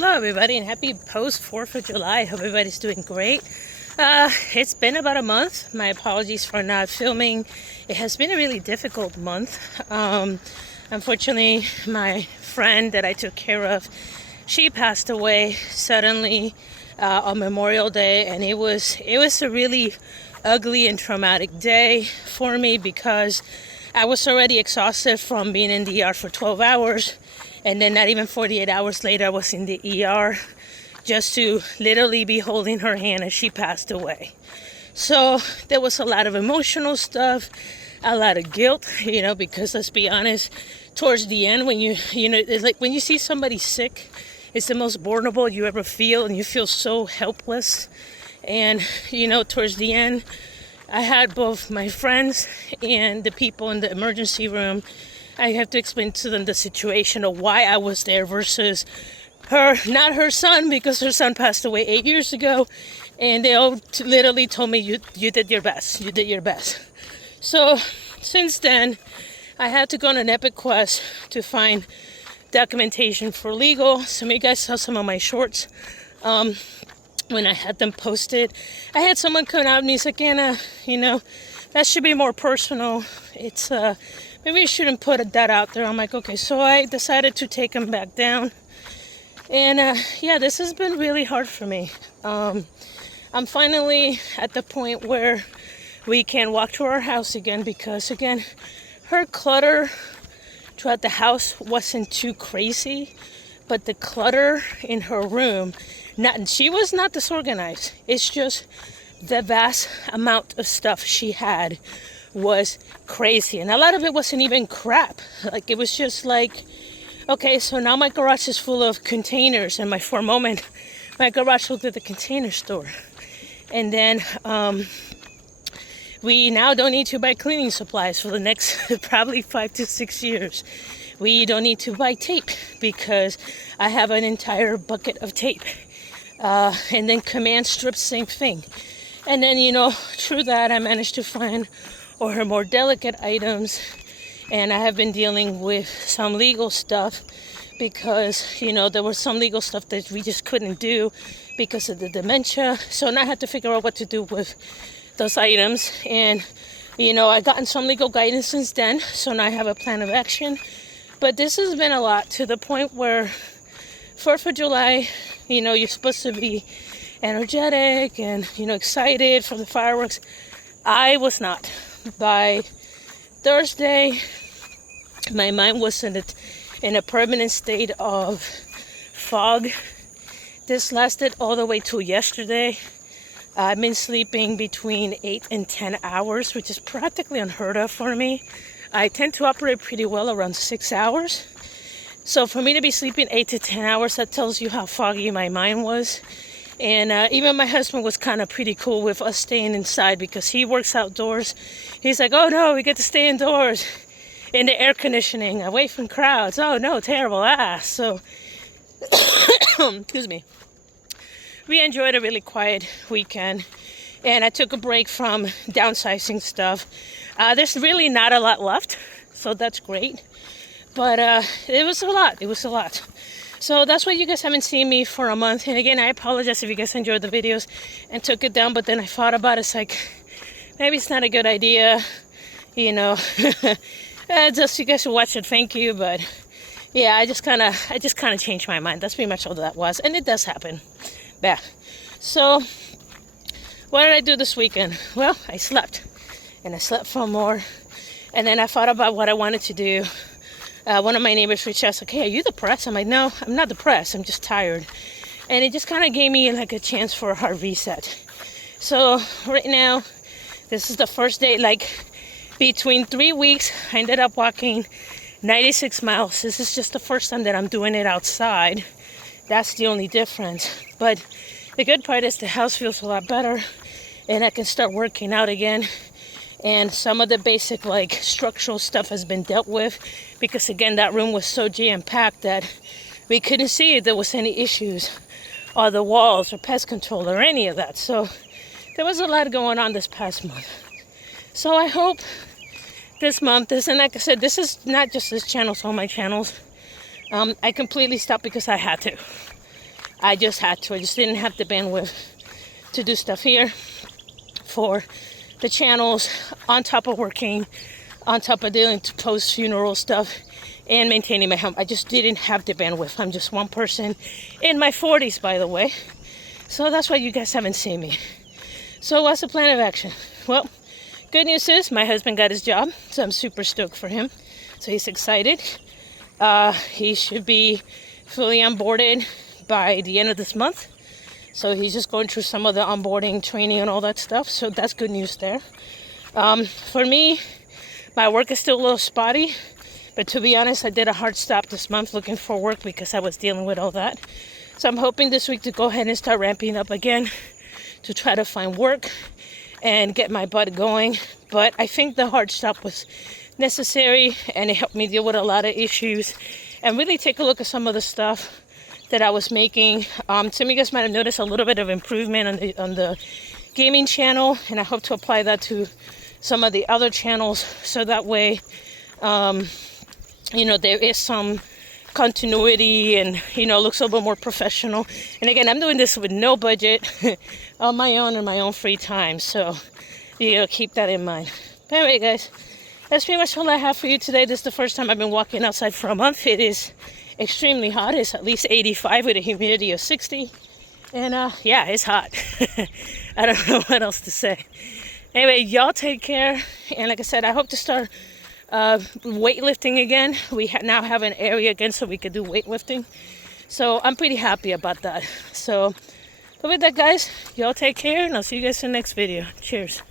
Hello everybody, and happy post 4th of July. Hope everybody's doing great. It's been about a month. My apologies for not filming. It has been a really difficult month. Unfortunately, my friend that I took care of, she passed away suddenly on Memorial Day, and it was a really ugly and traumatic day for me because I was already exhausted from being in the ER for 12 hours. And then not even 48 hours later, I was in the ER just to literally be holding her hand as she passed away. So there was a lot of emotional stuff, a lot of guilt, because let's be honest, towards the end, when it's like when you see somebody sick, it's the most vulnerable you ever feel, and you feel so helpless. And, towards the end, I had both my friends and the people in the emergency room. I have to explain to them the situation of why I was there versus her, not her son, because her son passed away 8 years ago. And they all literally told me, you did your best. You did your best. So since then, I had to go on an epic quest to find documentation for legal. Some of you guys saw some of my shorts when I had them posted. I had someone come out and he's like, Anna, that should be more personal. It's maybe you shouldn't put that out there. I'm like, okay. So I decided to take them back down. And this has been really hard for me. I'm finally at the point where we can walk to our house again because, again, her clutter throughout the house wasn't too crazy, but the clutter in her room, she was not disorganized. It's just the vast amount of stuff she had was crazy, and a lot of it wasn't even crap. Like, it was just like, okay, so now my garage is full of containers, and for a moment my garage looked at the container store. And then we now don't need to buy cleaning supplies for the next probably 5 to 6 years. We don't need to buy tape because I have an entire bucket of tape. And then command strips, same thing. And then, through that, I managed to find her more delicate items. And I have been dealing with some legal stuff because, there was some legal stuff that we just couldn't do because of the dementia. So now I had to figure out what to do with those items. And, I've gotten some legal guidance since then. So now I have a plan of action. But this has been a lot, to the point where 4th of July, you're supposed to be energetic and, excited for the fireworks. I was not. By Thursday, my mind was in a permanent state of fog. This lasted all the way till yesterday. I've been sleeping between 8 and 10 hours, which is practically unheard of for me. I tend to operate pretty well around 6 hours. So for me to be sleeping 8 to 10 hours, that tells you how foggy my mind was. And even my husband was kind of pretty cool with us staying inside because he works outdoors. He's like, oh no, we get to stay indoors in the air conditioning, away from crowds. Oh no, terrible. So, excuse me. We enjoyed a really quiet weekend. And I took a break from downsizing stuff. There's really not a lot left, so that's great. But it was a lot. So that's why you guys haven't seen me for a month. And again, I apologize if you guys enjoyed the videos and took it down. But then I thought about it. It's like, maybe it's not a good idea. Just you guys should watch it. Thank you. But yeah, I just kind of changed my mind. That's pretty much all that was. And it does happen. Yeah. So what did I do this weekend? Well, I slept. And I slept for more. And then I thought about what I wanted to do. One of my neighbors reached out, like, hey, are you depressed? I'm like, no, I'm not depressed. I'm just tired. And it just kind of gave me like a chance for a hard reset. So right now, this is the first day, like between 3 weeks, I ended up walking 96 miles. This is just the first time that I'm doing it outside. That's the only difference. But the good part is the house feels a lot better and I can start working out again. And some of the basic structural stuff has been dealt with because, again, that room was so jam-packed that we couldn't see if there was any issues on the walls or pest control or any of that. So there was a lot going on this past month. So I hope this month and like I said, this is not just this channel, it's all my channels. I completely stopped because I had to. I just had to. I just didn't have the bandwidth to do stuff here for the channels, on top of working, on top of dealing to post-funeral stuff and maintaining my home. I just didn't have the bandwidth. I'm just one person in my 40s, by the way. So that's why you guys haven't seen me. So what's the plan of action? Well, good news is my husband got his job, so I'm super stoked for him. So he's excited. He should be fully onboarded by the end of this month. So he's just going through some of the onboarding training and all that stuff. So that's good news there. For me, my work is still a little spotty. But to be honest, I did a hard stop this month looking for work because I was dealing with all that. So I'm hoping this week to go ahead and start ramping up again to try to find work and get my butt going. But I think the hard stop was necessary, and it helped me deal with a lot of issues and really take a look at some of the stuff that I was making. Some of you guys might have noticed a little bit of improvement on the gaming channel, and I hope to apply that to some of the other channels, so that way you know, there is some continuity and, you know, looks a little bit more professional. And again, I'm doing this with no budget on my own in my own free time, so you know, keep that in mind. But anyway, guys, that's pretty much all I have for you today. This is the first time I've been walking outside for a month. It is extremely hot. It's at least 85 with a humidity of 60, and yeah, it's hot. I don't know what else to say. Anyway, y'all take care, and like I said, I hope to start weightlifting again. We now have an area again so we could do weightlifting, so I'm pretty happy about that. So but with that, guys, y'all take care, and I'll see you guys in the next video. Cheers.